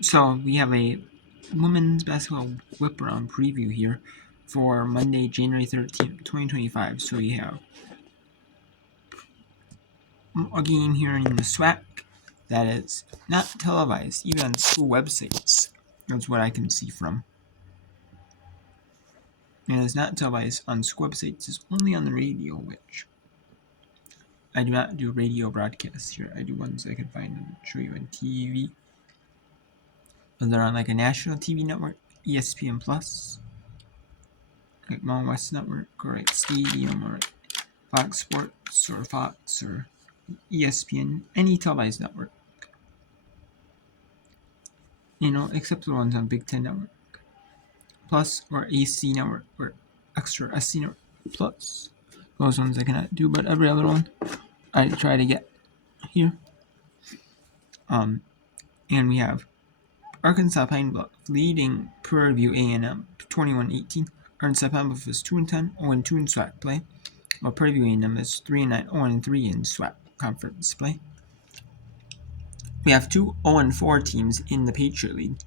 So we have a women's basketball whip around preview here for Monday, January 13th, 2025. So we have a game here in the SWAC that is not televised, even on school websites. That's what I can see from. And it's not televised on school websites, it's only on the radio, which I do not do radio broadcasts here. I do ones I can find and show you on TV. And they're on like a national TV network, ESPN Plus, like Mountain West Network, or like Stadium, or Fox Sports, or Fox, or ESPN, any televised network. Except the ones on Big Ten Network Plus, or AC Network, or Extra SC Network Plus. Those ones I cannot do, but every other one I try to get here. And we have Arkansas Pine Bluff leading Prairie View A&M 21-18. Arkansas Pine Bluff is 2-10, 0-2 in SWAC play, while Prairie View A&M is 3-9, 0-3 in SWAC conference play. We have two 0-4 teams in the Patriot League.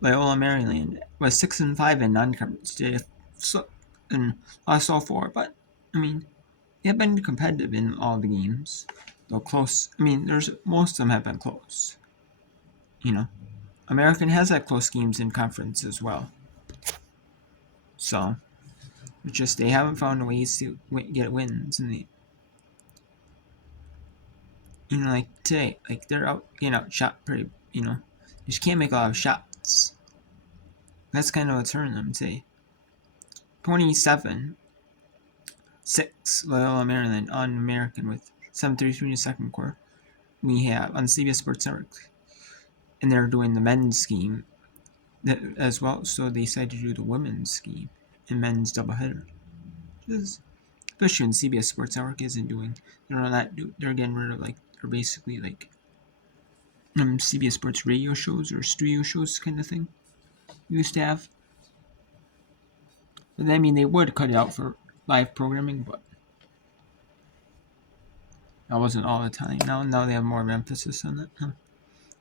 Loyola Maryland was 6-5 in non-conference. They lost all four, but they have been competitive in all the games. Though close. Most of them have been close. American has had close games in conference as well. So, it's just they haven't found ways to get wins, and like today, like they're out getting outshot pretty. They just can't make a lot of shots. That's kind of what's hurting them today. 27-6 Loyola Maryland on American with 7:33 in the second quarter. We have on CBS Sports Network, and they're doing the men's scheme as well, so they decided to do the women's scheme and men's doubleheader. Especially when CBS Sports Network isn't doing, they're getting rid of they're basically CBS Sports radio shows or studio shows kind of thing used to have. But they would cut it out for live programming, but that wasn't all the time. Now they have more of an emphasis on that.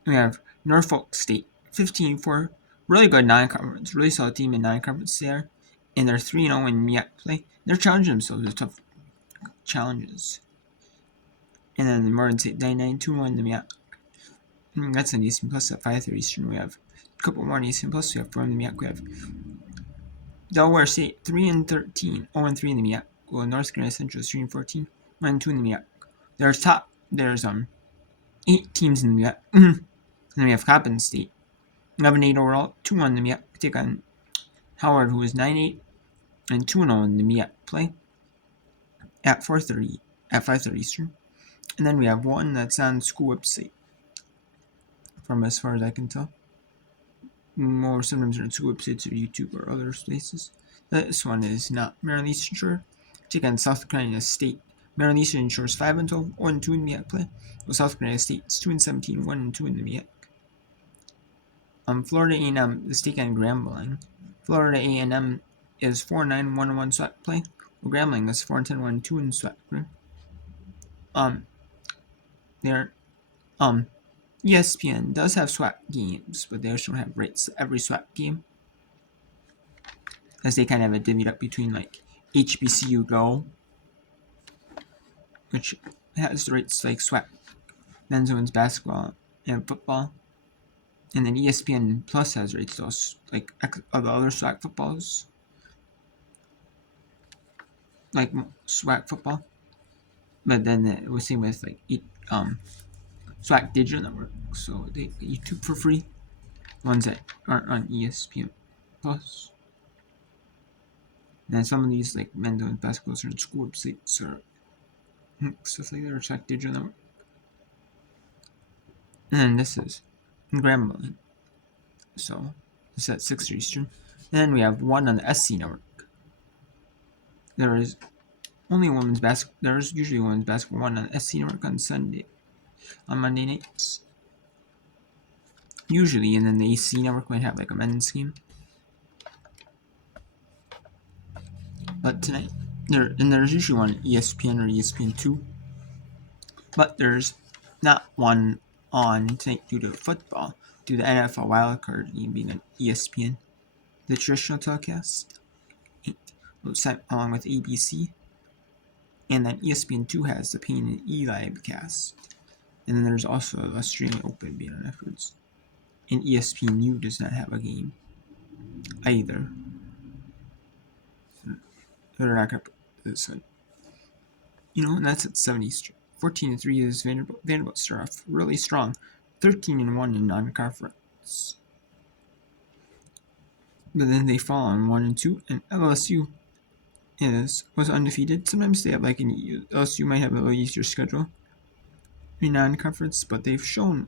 We have Norfolk State 15-4, really good non-conference, really solid team in non-conference there, and they're 3-0 in MEAC play. They're challenging themselves with tough challenges. And then the Morgan State 99-2-1 in the MEAC. That's an Eastern Plus at 5:30 Eastern. We have a couple more Eastern Plus. We have 4 in the MEAC. We have Delaware State 3-13, 0-3 in the MEAC. Well, North Carolina Central is 3-14, 1-2 in the MEAC. There's 8 teams in the MEAC. And then we have Coppin State 11-8 overall, 2-1 in the MEAC. Take on Howard, who is 9-8 and 2-0 in the MEAC play at 5:30 Eastern. And then we have one that's on school website, from as far as I can tell. More sometimes on school websites or YouTube or other places. This one is not. Maryland Eastern Shore take on South Carolina State. Maryland Eastern Shore is 5-12, 1-2 in the MEAC play. Well, South Carolina State is 2-17, 1-2 in the MEAC. Florida A&M is taking on Grambling. Florida A&M is 4-9, 1-1 SWAC play. Well, Grambling is 4-10, 1-2 in SWAC play. ESPN does have SWAC games, but they also don't have rates every SWAC game, as they kind of have it divvied up between HBCU Go, which has the rates like SWAC, men's and women's basketball and football, and then ESPN Plus has rates those of the other SWAC footballs, like SWAC football. But then it was same with SWAC Digital Network, so they get YouTube for free. Ones that aren't on ESPN Plus. And then some of these men's and basketball are on school websites or stuff like that, or SWAC Digital Network. And then this is Grambling. So this is at 6 Eastern. And then we have one on the SC Network. There is only women's basketball. There's usually women's basketball one on the SC Network on Monday nights. Usually, and then the AC Network might have a men's game. But tonight, there's usually one ESPN or ESPN2. But there's not one on tonight due to football, due to the NFL wildcard game being on ESPN, the traditional telecast, along with ABC. And then ESPN2 has the Payne and Eli cast. And then there's also Australian Open being on afterwards. And ESPNU does not have a game either. They're not going to put this one. And that's at 7 Eastern. 14-3 is Vanderbilt. Vanderbilt start off really strong. 13-1 in non-conference. But then they fall on 1-2, and LSU was undefeated. Sometimes they have LSU might have a little easier schedule in non-conference, but they've shown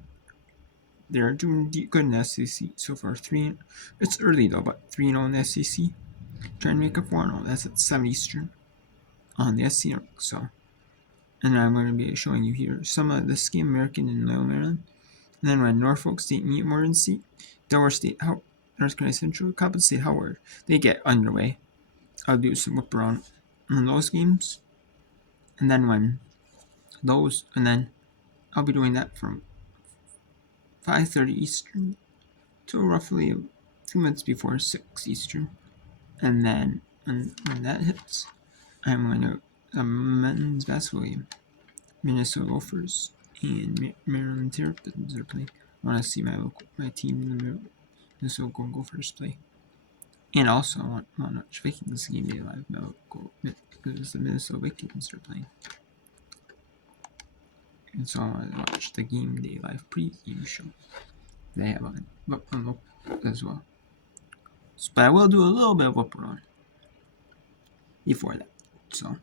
they're doing good in the SEC so far. It's early though, but 3-0 in the SEC. Trying to make a 4-0. That's at 7 Eastern on the SC network. So, and I'm going to be showing you here some of the Scheme American in Loyola, Maryland. And then when Norfolk State meet Morgan State, Delaware State, North Carolina Central, Coppin State, Howard, they get underway. I'll do some whip around on those games. And then I'll be doing that from 5:30 Eastern to roughly 3 minutes before 6 Eastern. And then when that hits, I'm going to a men's basketball game. Minnesota Gophers and Maryland Terrapins are playing. I want to see my team in the Minnesota Gophers play. And also, I want to watch Vikings game day live because the Minnesota Vikings are playing. And so I want to watch the game day live preview show they have on as well. But I will do a little bit of whip around before that. So.